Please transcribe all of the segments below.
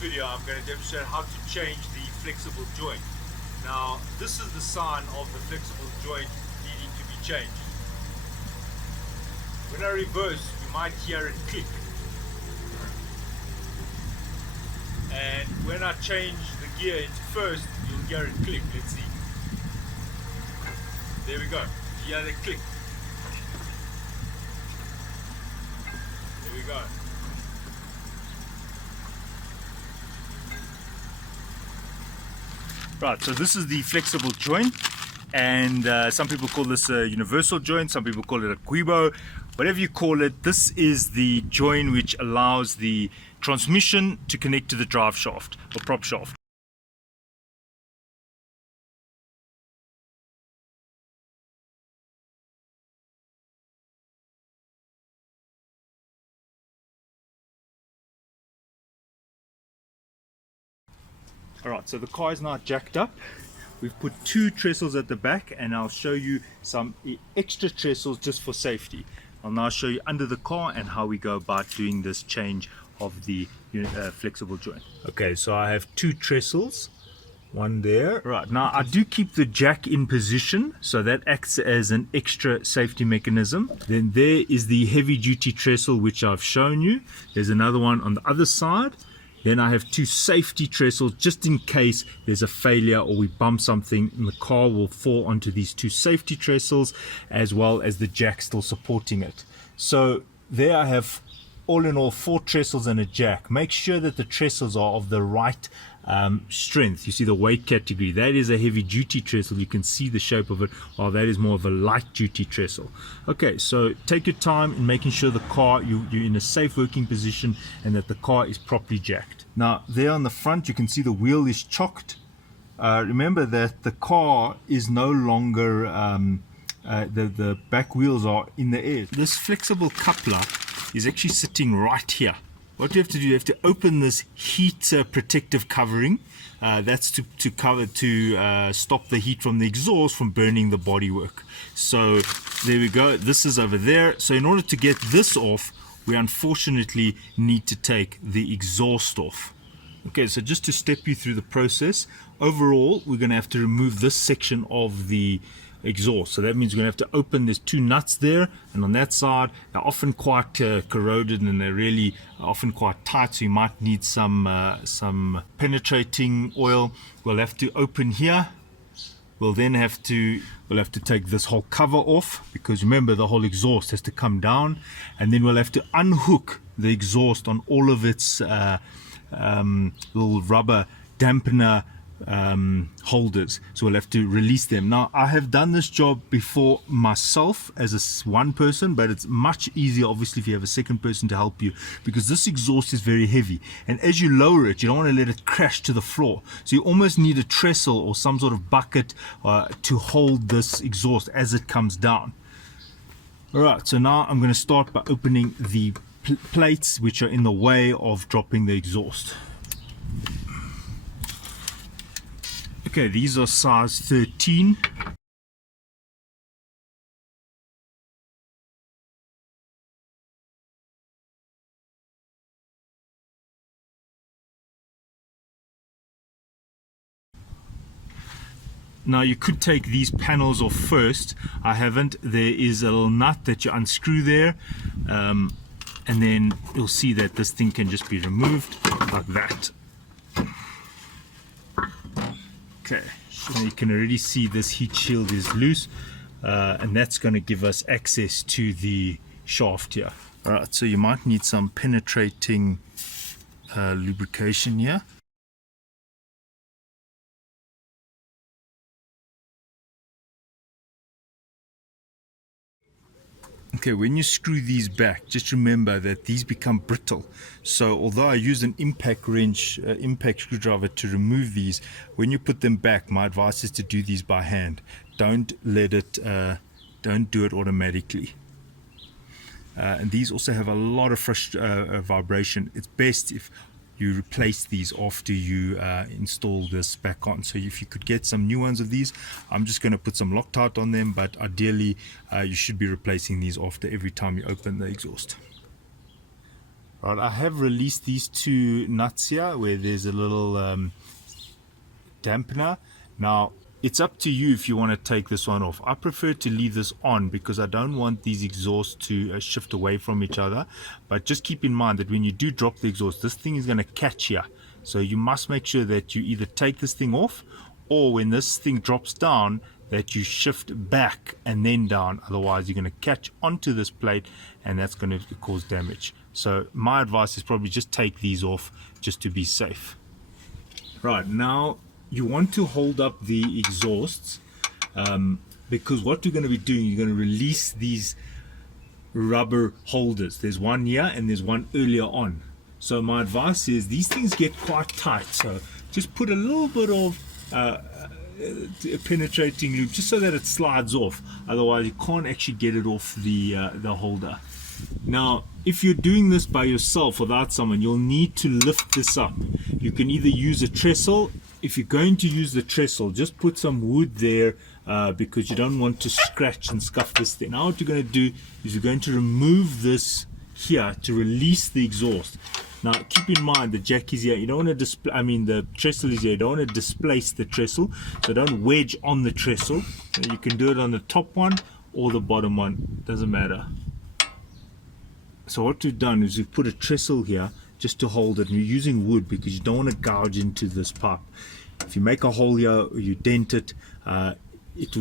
video I'm going to demonstrate how to change the flexible joint. Now this is the sign of the flexible joint needing to be changed. When I reverse, you might hear it click, and when I change the gear into first, you'll hear it click. Let's see. There we go. You hear it click. There we go. Right, so this is the flexible joint, and some people call this a universal joint, some people call it a guibo, whatever you call it. This is the joint which allows the transmission to connect to the drive shaft or prop shaft. Alright, so the car is now jacked up. We've put 2 trestles at the back, and I'll show you some extra trestles just for safety. I'll now show you under the car and how we go about doing this change of the flexible joint. Okay, so I have 2 trestles, one there. Right, now I do keep the jack in position, so that acts as an extra safety mechanism. Then there is the heavy duty trestle which I've shown you. There's another one on the other side. Then I have 2 safety trestles just in case there's a failure or we bump something, and the car will fall onto these 2 safety trestles, as well as the jack still supporting it. So there I have all in all 4 trestles and a jack. Make sure that the trestles are of the right strength. You see the weight category, that is a heavy duty trestle. You can see the shape of it, while that is more of a light duty trestle. Okay, so take your time in making sure the car, you're in a safe working position and that the car is properly jacked. Now there on the front you can see the wheel is chocked. Remember that the car is no longer the back wheels are in the air. This flexible coupler is actually sitting right here. What you have to do, you have to open this heat protective covering. That's to stop the heat from the exhaust from burning the bodywork. So there we go. This is over there. So in order to get this off, we unfortunately need to take the exhaust off. Okay, so just to step you through the process, overall we're going to have to remove this section of the exhaust. So that means we're going to have to open, there's 2 nuts there, and on that side they're often quite corroded, and they're really often quite tight, so you might need some penetrating oil. We'll have to open here. We'll then have to take this whole cover off, because remember the whole exhaust has to come down, and then we'll have to unhook the exhaust on all of its little rubber dampener holders. So we'll have to release them. Now I have done this job before myself as one person, but it's much easier obviously if you have a second person to help you, because this exhaust is very heavy, and as you lower it, you don't want to let it crash to the floor, so you almost need a trestle or some sort of bucket to hold this exhaust as it comes down. Alright, so now I'm going to start by opening the plates which are in the way of dropping the exhaust. Okay, these are size 13. Now you could take these panels off first. I haven't. There is a little nut that you unscrew there, and then you'll see that this thing can just be removed like that. Okay, so you can already see this heat shield is loose, and that's going to give us access to the shaft here. Alright, so you might need some penetrating lubrication here. Okay, when you screw these back, just remember that these become brittle. So although I use an impact wrench, impact screwdriver to remove these, when you put them back, my advice is to do these by hand. Don't let it, don't do it automatically. And these also have a lot of vibration. It's best if you replace these after you install this back on. So if you could get some new ones of these, I'm just going to put some Loctite on them, but ideally you should be replacing these after every time you open the exhaust. Right, I have released these two nuts here where there's a little dampener. Now it's up to you if you want to take this one off. I prefer to leave this on because I don't want these exhausts to shift away from each other. But just keep in mind that when you do drop the exhaust, this thing is going to catch here. So you must make sure that you either take this thing off, or when this thing drops down, that you shift back and then down. Otherwise you're going to catch onto this plate and that's going to cause damage. So my advice is probably just take these off just to be safe. Right, now you want to hold up the exhausts because what you're going to be doing, you're going to release these rubber holders. There's one here and there's one earlier on. So my advice is these things get quite tight, so just put a little bit of penetrating lube just so that it slides off. Otherwise you can't actually get it off the holder. Now if you're doing this by yourself without someone, you'll need to lift this up. You can either use a trestle. If you're going to use the trestle, just put some wood there because you don't want to scratch and scuff this thing. Now what you're going to do is you're going to remove this here to release the exhaust. Now keep in mind the jack is here. You don't want to the trestle is here. You don't want to displace the trestle, so don't wedge on the trestle. You can do it on the top one or the bottom one, doesn't matter. So what we've done is we've put a trestle here just to hold it, and you're using wood because you don't want to gouge into this pipe. If you make a hole here or you dent it,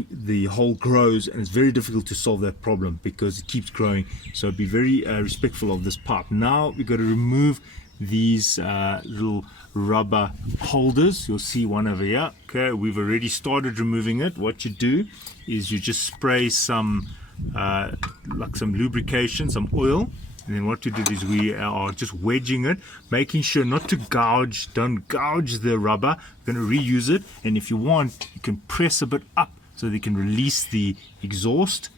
the hole grows, and it's very difficult to solve that problem because it keeps growing. So be very respectful of this pipe. Now we've got to remove these little rubber holders. You'll see one over here. Okay, we've already started removing it. What you do is you just spray some like some lubrication, some oil, and then what we do is we are just wedging it, making sure not to gouge. Don't gouge the rubber. We're going to reuse it, and if you want, you can press a bit up so that you can release the exhaust.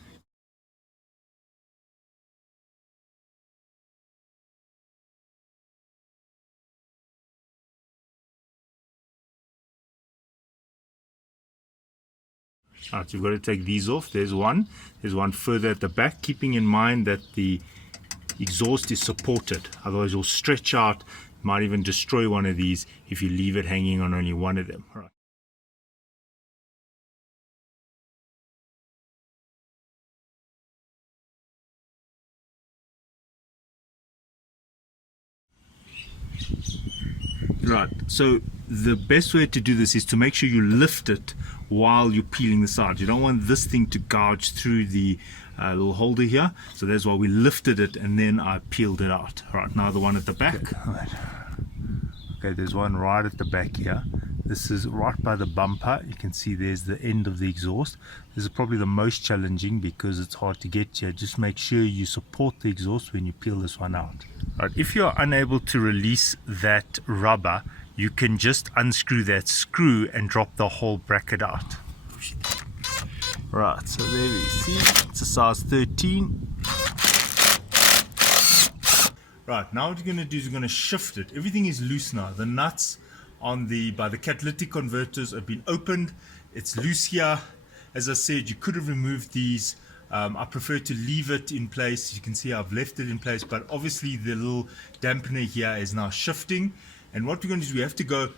Right, you've got to take these off. There's one further at the back, keeping in mind that the exhaust is supported, otherwise you'll stretch out, might even destroy one of these if you leave it hanging on only one of them. Right. Right, so the best way to do this is to make sure you lift it while you're peeling the sides. You don't want this thing to gouge through the little holder here, so that's why we lifted it and then I peeled it out. Right, now the one at the back. Okay, there's one right at the back here. This is right by the bumper. You can see there's the end of the exhaust. This is probably the most challenging because it's hard to get here. Just make sure you support the exhaust when you peel this one out. Right, if you're unable to release that rubber, you can just unscrew that screw and drop the whole bracket out. Right, so there we see, it's a size 13. Right, now what you're going to do is you're going to shift it. Everything is loose now. The nuts on by the catalytic converters have been opened. It's loose here. As I said, you could have removed these. I prefer to leave it in place. You can see I've left it in place, but obviously the little dampener here is now shifting. And what we're going to do is we have to go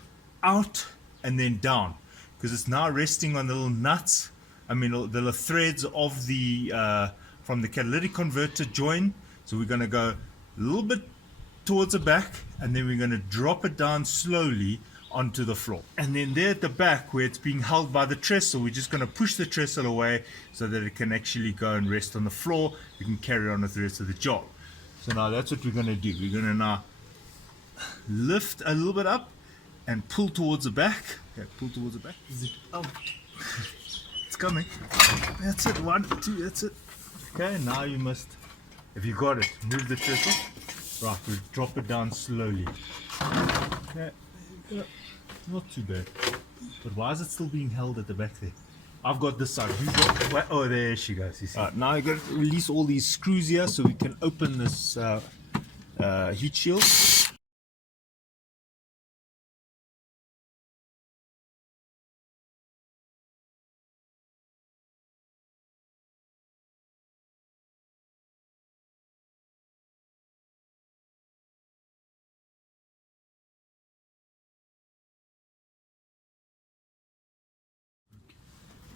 out and then down because it's now resting on the little nuts. The little threads of the from the catalytic converter join. So we're going to go a little bit towards the back, and then we're going to drop it down slowly onto the floor. And then there at the back where it's being held by the trestle, we're just going to push the trestle away so that it can actually go and rest on the floor. We can carry on with the rest of the job. So now that's what we're going to do. We're going to now lift a little bit up and pull towards the back. Okay, pull towards the back. Oh, it's coming. That's it. 1, 2, that's it. Okay, now you must, if you got it, move the trestle. Right, we'll drop it down slowly. Okay, not too bad. But why is it still being held at the back there? I've got this side. Oh, there she goes. You see. Now you've got to release all these screws here so we can open this heat shield.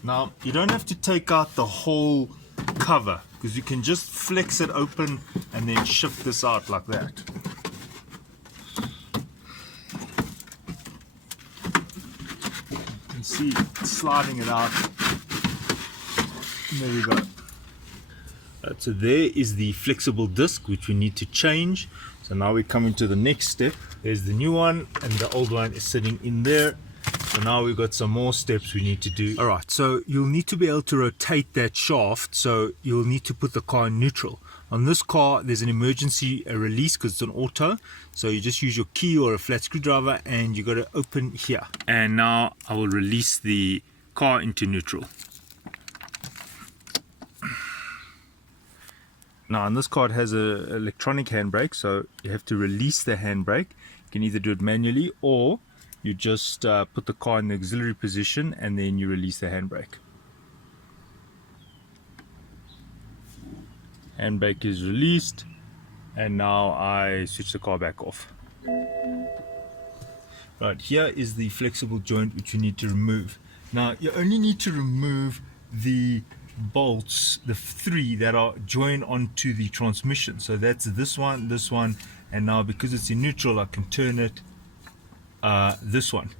Now you don't have to take out the whole cover, because you can just flex it open and then shift this out like that. You can see sliding it out. There we go. So there is the flexible disc, which we need to change. So now we're coming to the next step. There's the new one and the old one is sitting in there. So now we've got some more steps we need to do. All right, so you'll need to be able to rotate that shaft. So you'll need to put the car in neutral. On this car, there's an emergency release because it's an auto. So you just use your key or a flat screwdriver and you got to open here. And now I will release the car into neutral. Now on this car it has an electronic handbrake, so you have to release the handbrake. You can either do it manually or you just put the car in the auxiliary position and then you release the handbrake. Handbrake is released and now I switch the car back off. Right, here is the flexible joint which you need to remove. Now you only need to remove the bolts, the three that are joined onto the transmission. So that's this one, and now because it's in neutral I can turn it this one.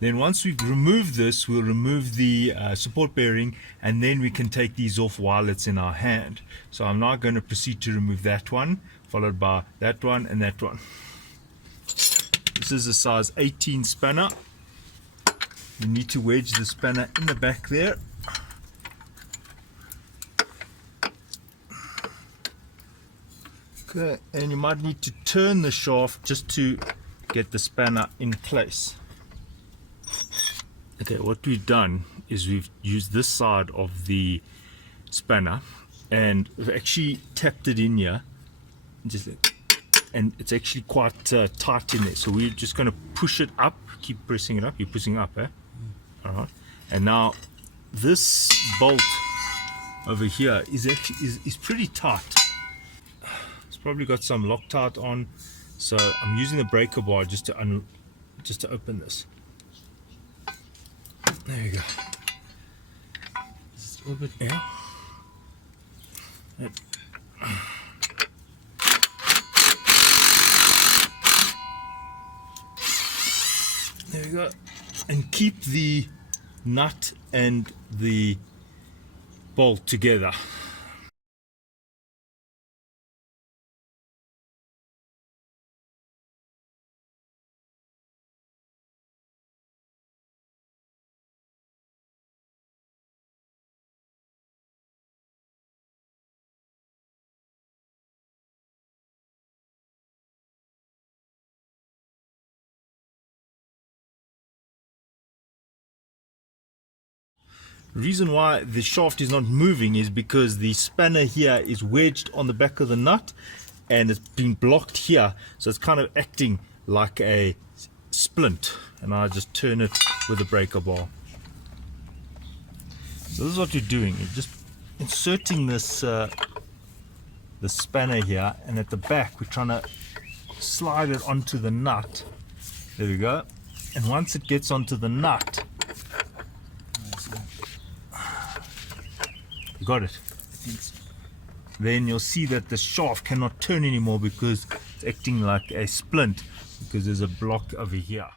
Then once we've removed this, we'll remove the support bearing and then we can take these off while it's in our hand. So I'm now going to proceed to remove that one, followed by that one and that one. This is a size 18 spanner. You need to wedge the spanner in the back there. Okay, and you might need to turn the shaft just to get the spanner in place. Okay, what we've done is we've used this side of the spanner and we've actually tapped it in here, and it's actually quite tight in there. So we're just going to push it up, keep pressing it up. You're pushing up, eh? Alright, and now this bolt over here is actually pretty tight. Probably got some Loctite on, so I'm using the breaker bar just to open this. There you go. Just a little bit, yeah. There we go. And keep the nut and the bolt together. The reason why the shaft is not moving is because the spanner here is wedged on the back of the nut and it's been blocked here, so it's kind of acting like a splint, and I just turn it with a breaker bar. So this is what you're doing. You're just inserting this the spanner here, and at the back we're trying to slide it onto the nut. There we go. And once it gets onto the nut, got it. Then you'll see that the shaft cannot turn anymore because it's acting like a splint because there's a block over here.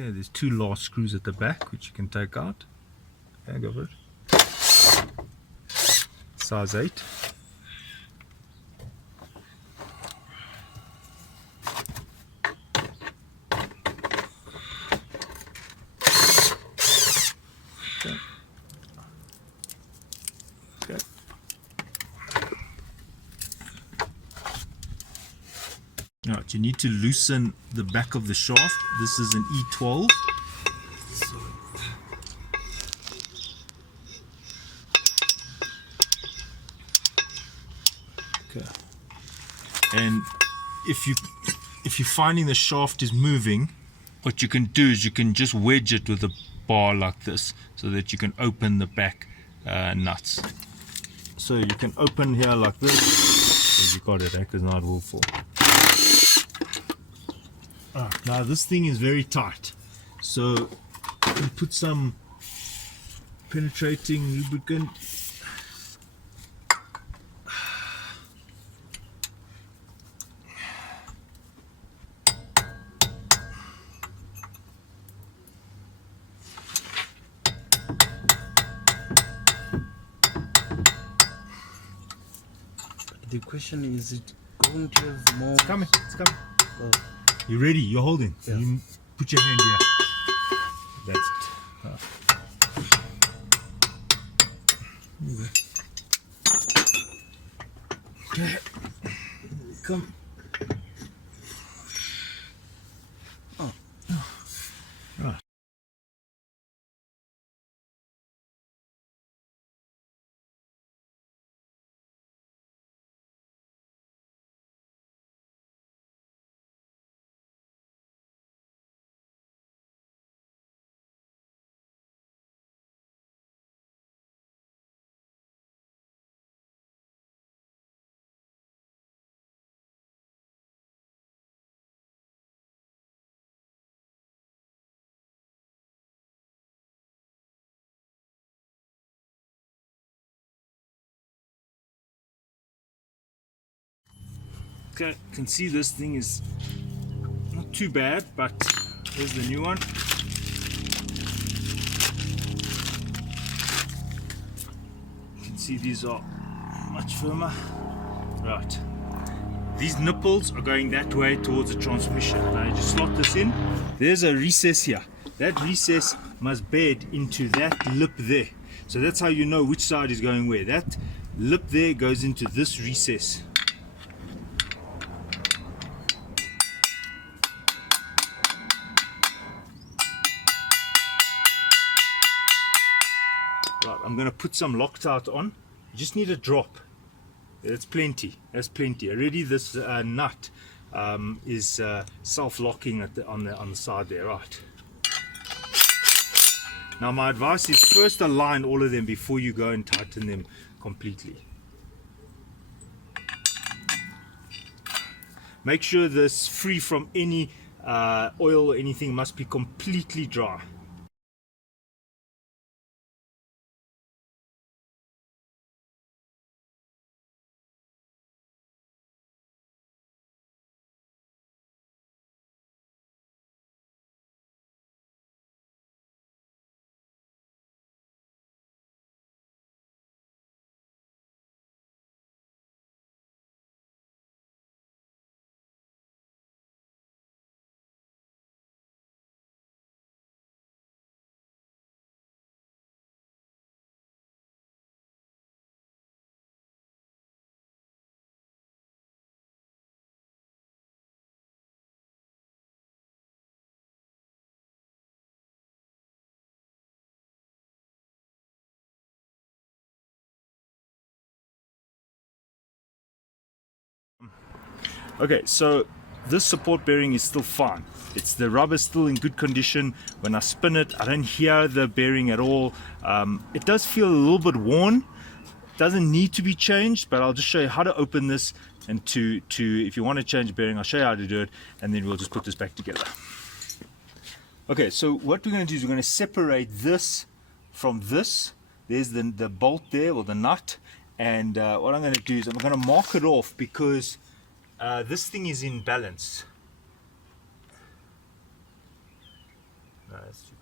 Okay, there's two last screws at the back which you can take out. Okay, go for it. Size 8. Now you need to loosen the back of the shaft. This is an E12. Okay. And if you're finding the shaft is moving, what you can do is you can just wedge it with a bar like this so that you can open the back nuts. So you can open here like this. you got it, because now it will fall. Now this thing is very tight, so we put some penetrating lubricant. The question is, it going to have more? It's coming, it's coming. Oh. You ready? You're holding. Yeah. You put your hand here. That's it. Okay. Come. Oh. Right. Okay, you can see this thing is not too bad, but here's the new one. You can see these are much firmer. Right. These nipples are going that way towards the transmission. Now you just slot this in. There's a recess here. That recess must bed into that lip there. So that's how you know which side is going where. That lip there goes into this recess. Right, I'm going to put some Loctite on. You just need a drop. That's plenty. That's plenty. Already this nut is self-locking on the side there. Right. Now my advice is first align all of them before you go and tighten them completely. Make sure this free from any oil or anything, must be completely dry. Okay, so this support bearing is still fine. The rubber still in good condition. When I spin it, I don't hear the bearing at all. It does feel a little bit worn. Doesn't need to be changed, but I'll just show you how to open this, and to if you want to change the bearing, I'll show you how to do it, and then we'll just put this back together. Okay, so what we're going to do is we're going to separate this from this. There's the bolt there, or the nut, and what I'm going to do is I'm going to mark it off because this thing is in balance. No, that's stupid.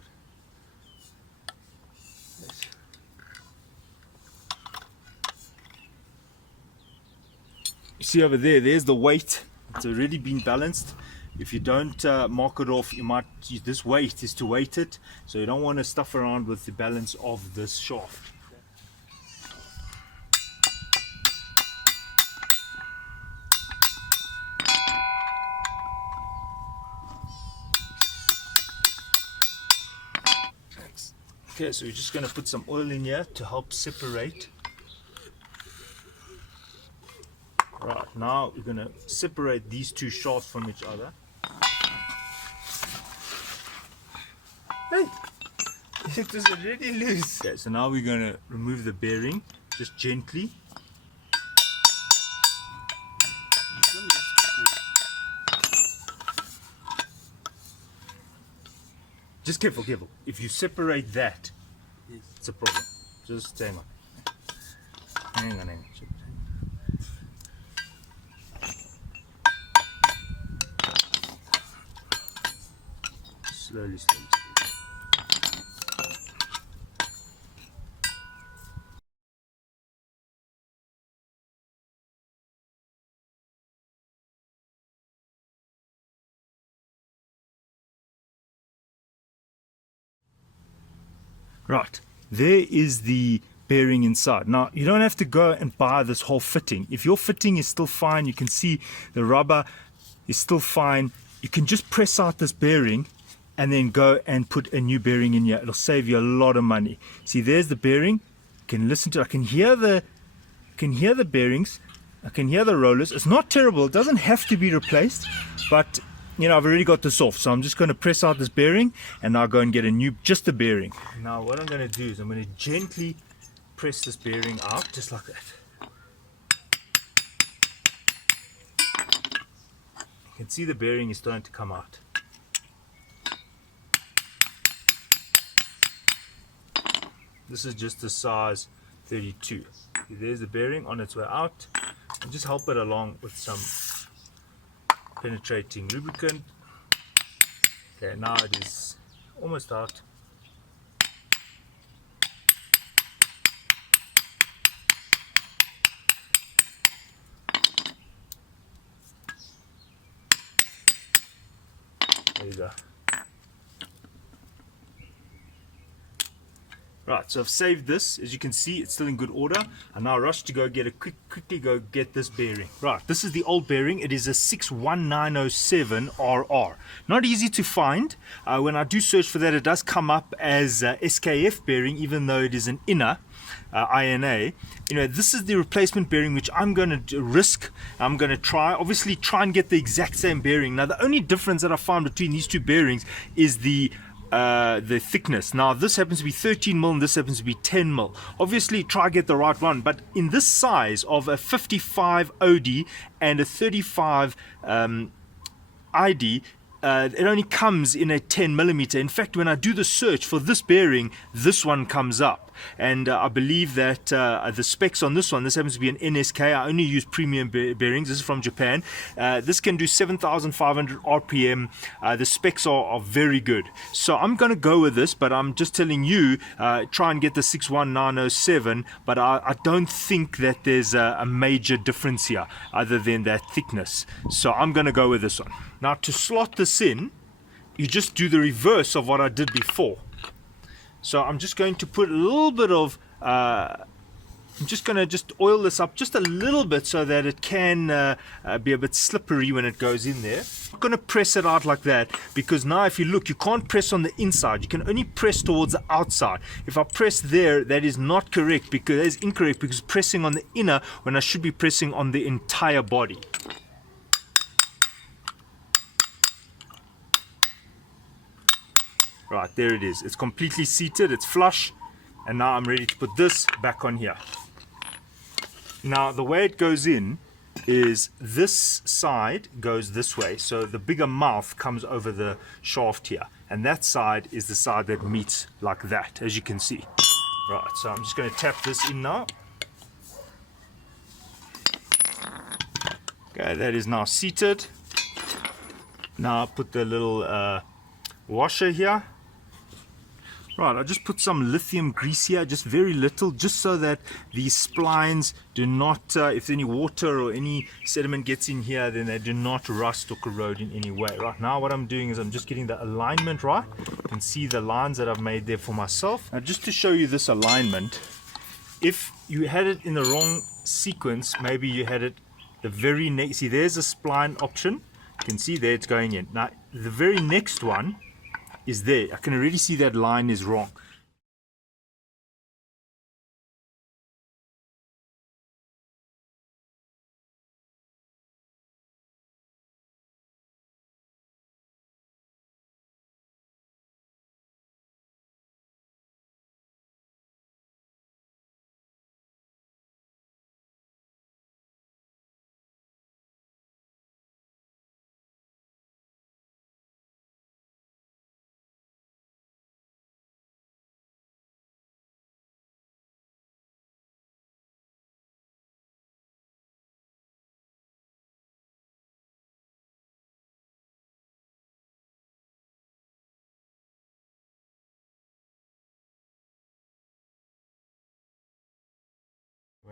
You see over there, there's the weight. It's already been balanced. If you don't mark it off, you might use this weight is to weight it, so you don't want to stuff around with the balance of this shaft. Okay, so we're just going to put some oil in here to help separate. Right, now we're going to separate these two shafts from each other. Hey, it was already loose. Okay, so now we're going to remove the bearing just gently. Just careful, careful. If you separate that, Yes. it's a problem. Just hang on. Hang on, hang on. Slowly, slowly, slowly. Right, there is the bearing inside. Now, you don't have to go and buy this whole fitting. If your fitting is still fine, you can see the rubber is still fine, you can just press out this bearing and then go and put a new bearing in here. It'll save you a lot of money. See, there's the bearing. You can listen to it. I can hear the bearings. I can hear the rollers. It's not terrible. It doesn't have to be replaced, but you know, I've already got this off, so I'm just going to press out this bearing and now go and get a new, just a bearing. Now what I'm going to do is I'm going to gently press this bearing out, just like that. You can see the bearing is starting to come out. This is just the size 32. There's the bearing on its way out, and just help it along with some penetrating lubricant. Okay, now it is almost out. There you go. Right, so I've saved this. As you can see, it's still in good order. I now rush to go get quickly go get this bearing. Right, this is the old bearing. It is a 61907RR. Not easy to find. When I do search for that, it does come up as SKF bearing, even though it is an inner INA. You know, this is the replacement bearing, which I'm going to risk. I'm going to try and get the exact same bearing. Now, the only difference that I found between these two bearings is the thickness. Now this happens to be 13 mil and this happens to be 10 mil. Obviously try get the right one, but in this size of a 55 OD and a 35 ID, it only comes in a 10 millimeter. In fact, when I do the search for this bearing, this one comes up, and I believe that the specs on this one, this happens to be an NSK. I only use premium bearings. This is from Japan. This can do 7,500 RPM. The specs are very good, so I'm going to go with this, but I'm just telling you, try and get the 61907, but I don't think that there's a major difference here other than that thickness, so I'm going to go with this one. Now, to slot this in, you just do the reverse of what I did before. So I'm just going to put a little bit of, I'm just going to oil this up just a little bit so that it can be a bit slippery when it goes in there. I'm going to press it out like that, because now if you look, you can't press on the inside. You can only press towards the outside. If I press there, that is not correct, because that is incorrect, because pressing on the inner when I should be pressing on the entire body. Right, there it is. It's completely seated, it's flush, and now I'm ready to put this back on here. Now, the way it goes in is this side goes this way, so the bigger mouth comes over the shaft here, and that side is the side that meets like that, as you can see. Right, so I'm just going to tap this in now. Okay, that is now seated. Now I'll put the little washer here. Right, I just put some lithium grease here, just very little, just so that these splines do not, if any water or any sediment gets in here, then they do not rust or corrode in any way. Right, now what I'm doing is I'm just getting the alignment right. You can see the lines that I've made there for myself. Now, just to show you this alignment, if you had it in the wrong sequence, maybe you had it the very next, see there's a spline option, you can see there it's going in. Now the very next one is there. I can already see that line is wrong.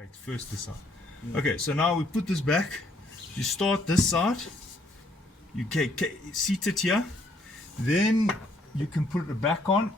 Wait, first this side. Okay, so now we put this back. You start this side. You seat it here. Then you can put it back on.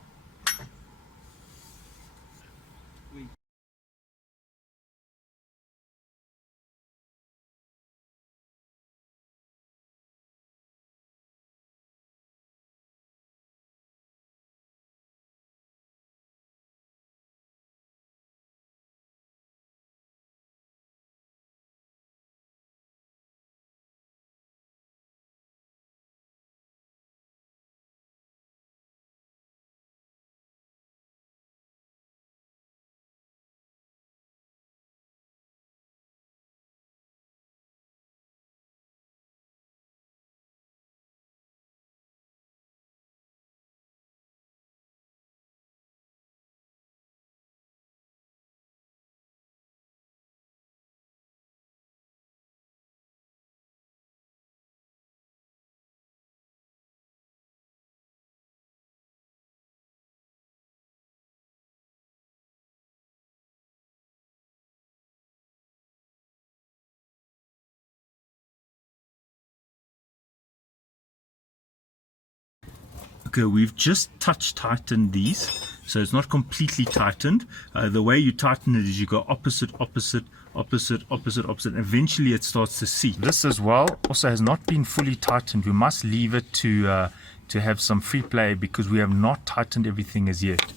Okay, we've just touch tightened these, so it's not completely tightened. The way you tighten it is you go opposite, opposite, opposite, opposite, opposite. Eventually it starts to seat. This as well also has not been fully tightened. We must leave it to have some free play because we have not tightened everything as yet.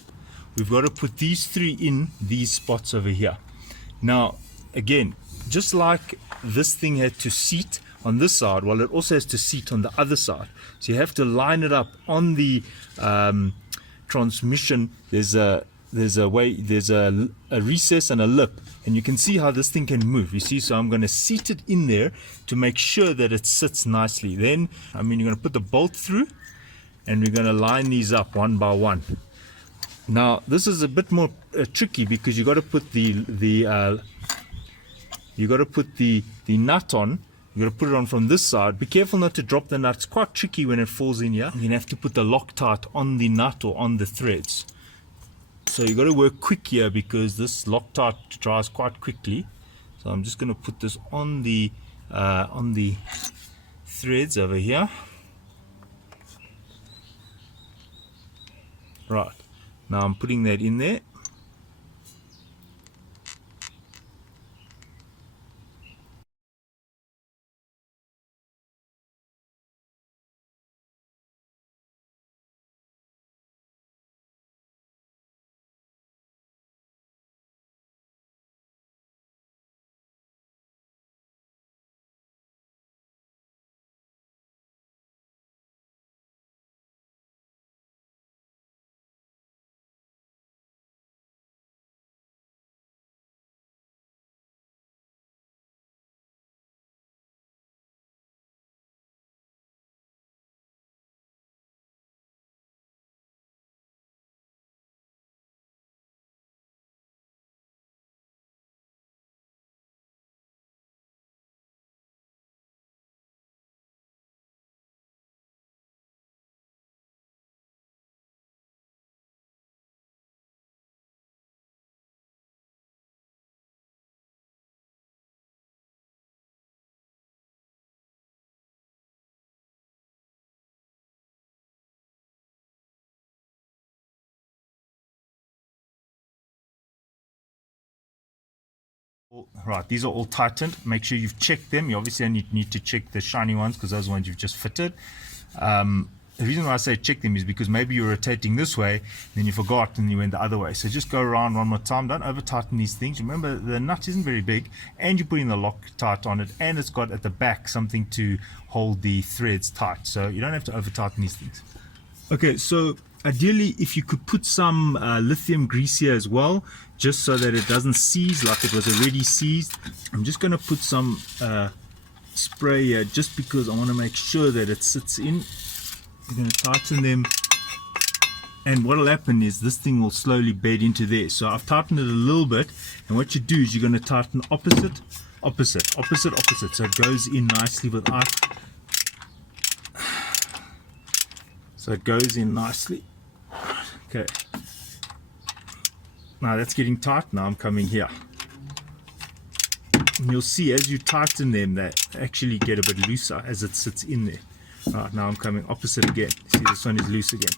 We've got to put these three in these spots over here. Now, again, just like this thing had to seat on this side, well, it also has to seat on the other side. So you have to line it up on the transmission. There's a recess and a lip, and you can see how this thing can move. You see, so I'm going to seat it in there to make sure that it sits nicely. Then, you're going to put the bolt through, and we're going to line these up one by one. Now, this is a bit more tricky because you got to put the nut on. You got to put it on from this side. Be careful not to drop the nut. It's quite tricky when it falls in here. You're going to have to put the Loctite on the nut or on the threads. So you got to work quick here because this Loctite dries quite quickly. So I'm just going to put this on the threads over here. Right. Now I'm putting that in there. Right, these are all tightened. Make sure you've checked them. You obviously need to check the shiny ones because those ones you've just fitted. The reason why I say check them is because maybe you're rotating this way, then you forgot and you went the other way. So just go around one more time. Don't over tighten these things. Remember, the nut isn't very big, and you're putting the Loctite on it, and it's got at the back something to hold the threads tight. So you don't have to over tighten these things. Okay, so ideally, if you could put some lithium grease here as well, just so that it doesn't seize like it was already seized. I'm just going to put some spray here just because I want to make sure that it sits in. You're going to tighten them, and what will happen is this thing will slowly bed into there. So I've tightened it a little bit, and what you do is you're going to tighten opposite, opposite, opposite, opposite, so it goes in nicely without. So it goes in nicely. Okay. Now that's getting tight. Now I'm coming here. And you'll see as you tighten them, they actually get a bit looser as it sits in there. Right, now I'm coming opposite again. See, this one is loose again.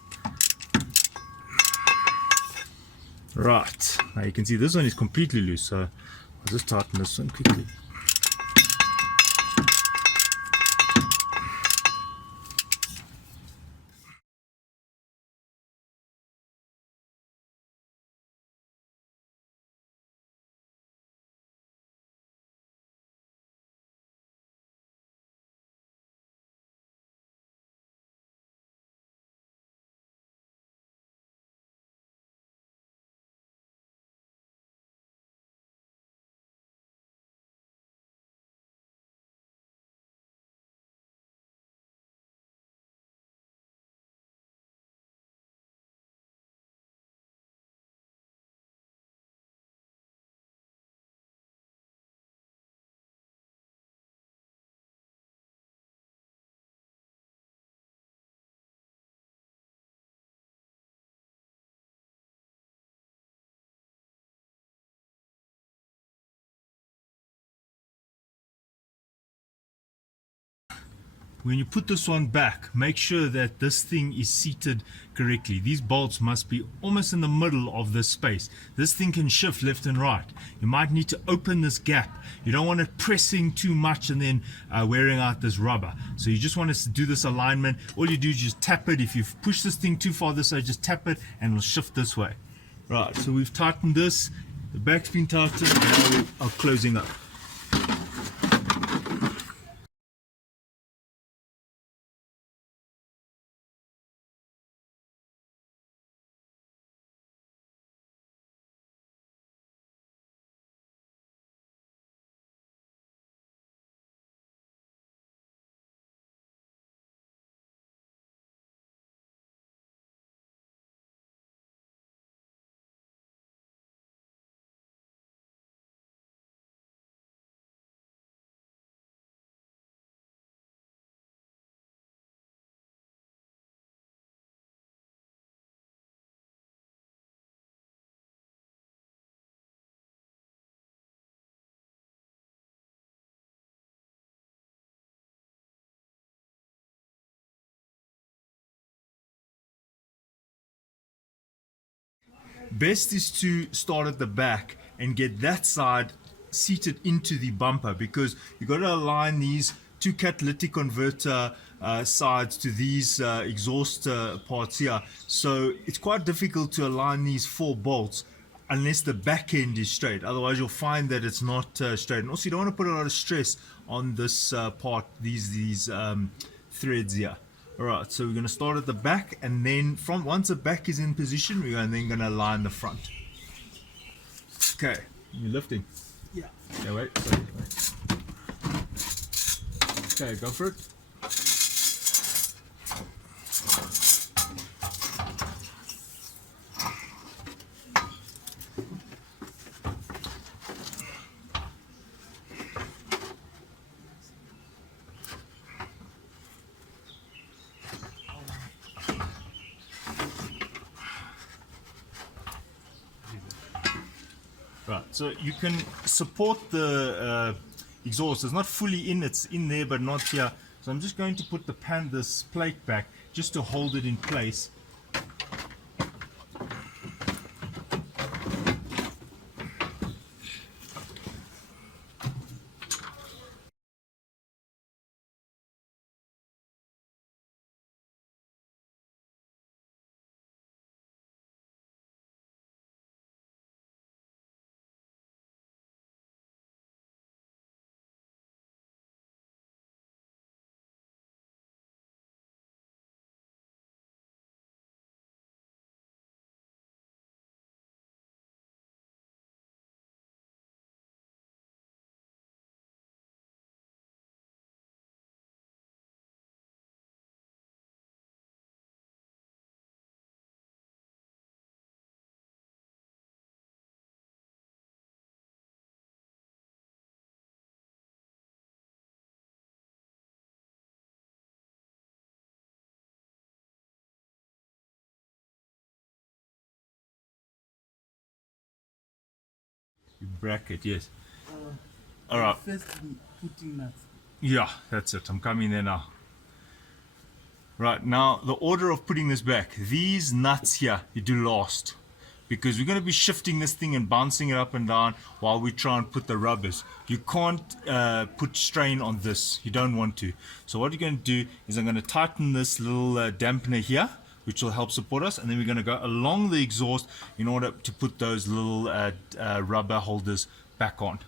Right, now you can see this one is completely loose, so I'll just tighten this one quickly. When you put this one back, make sure that this thing is seated correctly. These bolts must be almost in the middle of this space. This thing can shift left and right. You might need to open this gap. You don't want it pressing too much and then wearing out this rubber. So you just want to do this alignment. All you do is just tap it. If you push this thing too far this way, just tap it and it'll shift this way. Right, so we've tightened this. The back's been tightened. Now we are closing up. Best is to start at the back and get that side seated into the bumper, because you've got to align these two catalytic converter sides to these exhaust parts here. So it's quite difficult to align these 4 bolts unless the back end is straight. Otherwise you'll find that it's not straight. And also you don't want to put a lot of stress on this part, these threads here. Alright, so we're going to start at the back, and then from once the back is in position, we're then going to align the front. Okay, you're lifting. Yeah. Okay, wait, sorry, wait. Okay, go for it. Right, so you can support the exhaust. It's not fully in, it's in there but not here. So I'm just going to put this plate back just to hold it in place. Bracket, yes. All right. First putting nuts. Yeah, that's it. I'm coming there now. Right, now the order of putting this back. These nuts here, you do last. Because we're going to be shifting this thing and bouncing it up and down while we try and put the rubbers. You can't put strain on this. You don't want to. So what you're going to do is I'm going to tighten this little dampener here, which will help support us. And then we're going to go along the exhaust in order to put those little rubber holders back on.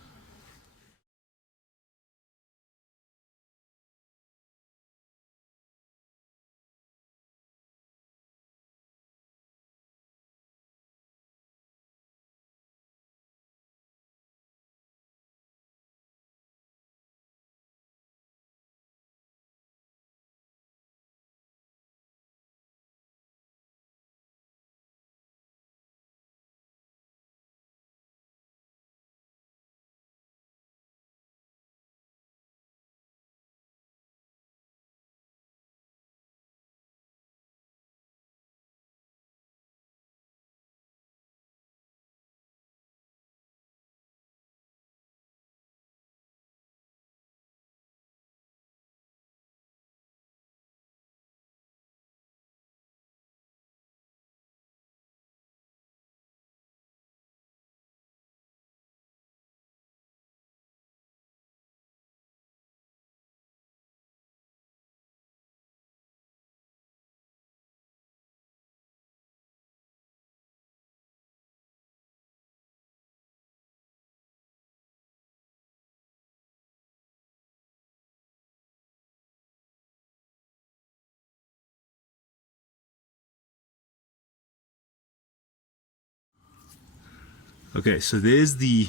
Okay, so there's the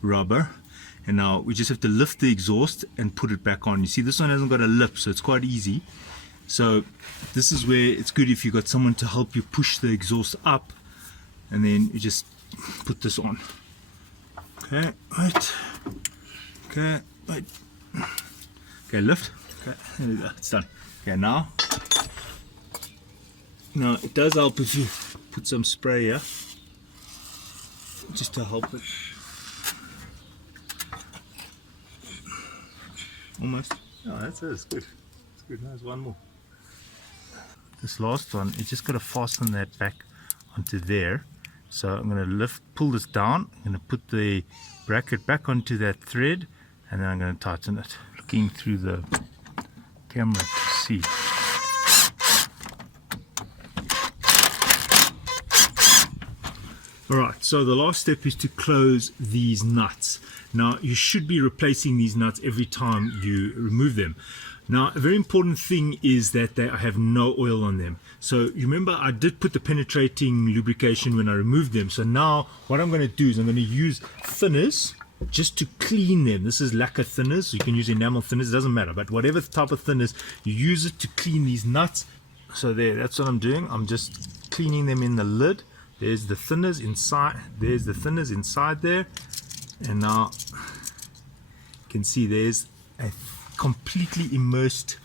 rubber, and now we just have to lift the exhaust and put it back on. You see, this one hasn't got a lip, so it's quite easy. So this is where it's good if you've got someone to help you push the exhaust up, and then you just put this on. Okay, right. Okay, right. Okay, lift. Okay, there we go. It's done. Okay, now it does help if you put some spray here, just to help it. Almost. Oh, that's it. It's good. It's good. There's one more. This last one, you just got to fasten that back onto there. So I'm going to pull this down. I'm going to put the bracket back onto that thread, and then I'm going to tighten it. Looking through the camera to see. Alright, so the last step is to close these nuts. Now you should be replacing these nuts every time you remove them. Now a very important thing is that they have no oil on them. So you remember I did put the penetrating lubrication when I removed them. So now what I'm going to do is I'm going to use thinners just to clean them. This is lacquer thinners. You can use enamel thinners, it doesn't matter. But whatever type of thinners, you use it to clean these nuts. So there, that's what I'm doing. I'm just cleaning them in the lid. There's the thinners inside. There's the thinners inside there, and now you can see there's a completely immersed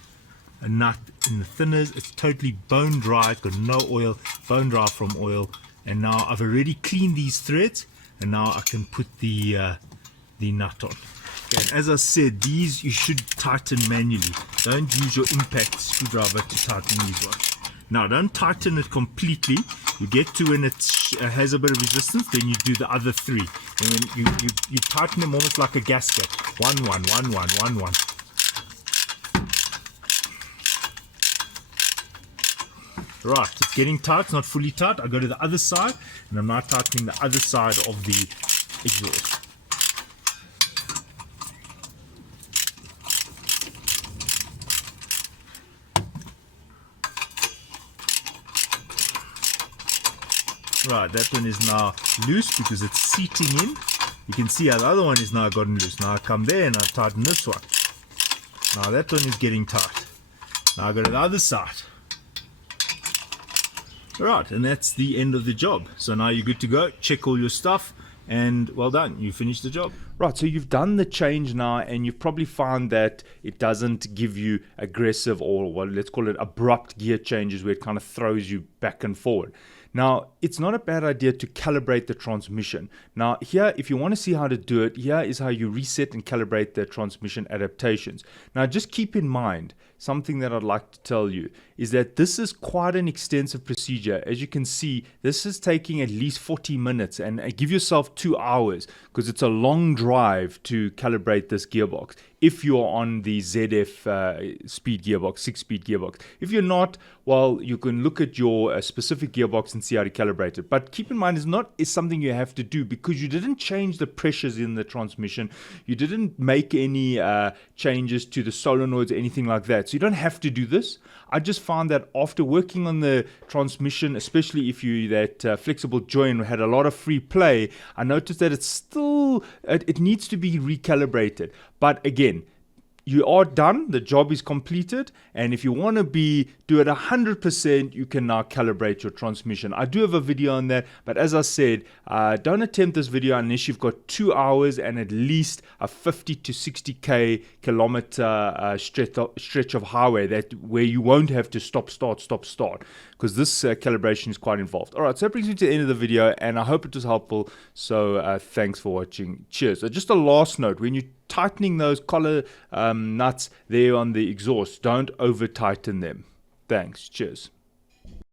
nut in the thinners. It's totally bone dry. It's got no oil, bone dry from oil. And now I've already cleaned these threads, and now I can put the nut on. Okay, and as I said, these you should tighten manually. Don't use your impact screwdriver to tighten these ones. Now don't tighten it completely. You get to when it has a bit of resistance, then you do the other three, and then you tighten them almost like a gasket. One. Right, it's getting tight. It's not fully tight. I go to the other side, and I'm now tightening the other side of the exhaust. Right, that one is now loose because it's seating in. You can see how the other one is now gotten loose. Now I come there and I tighten this one. Now that one is getting tight. Now I go to the other side. Right, and that's the end of the job. So now you're good to go. Check all your stuff, and well done. You finished the job. Right, so you've done the change now, and you've probably found that it doesn't give you aggressive, or well, let's call it abrupt gear changes where it kind of throws you back and forward. Now, it's not a bad idea to calibrate the transmission. Now, here, if you want to see how to do it, here is how you reset and calibrate the transmission adaptations. Now, just keep in mind, something that I'd like to tell you is that this is quite an extensive procedure. As you can see, this is taking at least 40 minutes, and give yourself 2 hours because it's a long drive to calibrate this gearbox if you're on the ZF speed gearbox, 6-speed gearbox. If you're not, well, you can look at your specific gearbox and see how to calibrate it. But keep in mind, it's something you have to do because you didn't change the pressures in the transmission. You didn't make any changes to the solenoids or anything like that. So you don't have to do this. I just found that after working on the transmission, especially if you that flexible joint had a lot of free play, I noticed that it needs to be recalibrated. But again, you are done, the job is completed, and if you want to do it 100%, you can now calibrate your transmission. I do have a video on that, but as I said, don't attempt this video unless you've got 2 hours and at least a 50 to 60 kilometer stretch of highway where you won't have to stop, start, because this calibration is quite involved. All right, so that brings me to the end of the video, and I hope it was helpful. So thanks for watching. Cheers. So just a last note, when you're tightening those collar nuts there on the exhaust, don't over tighten them. Thanks. Cheers.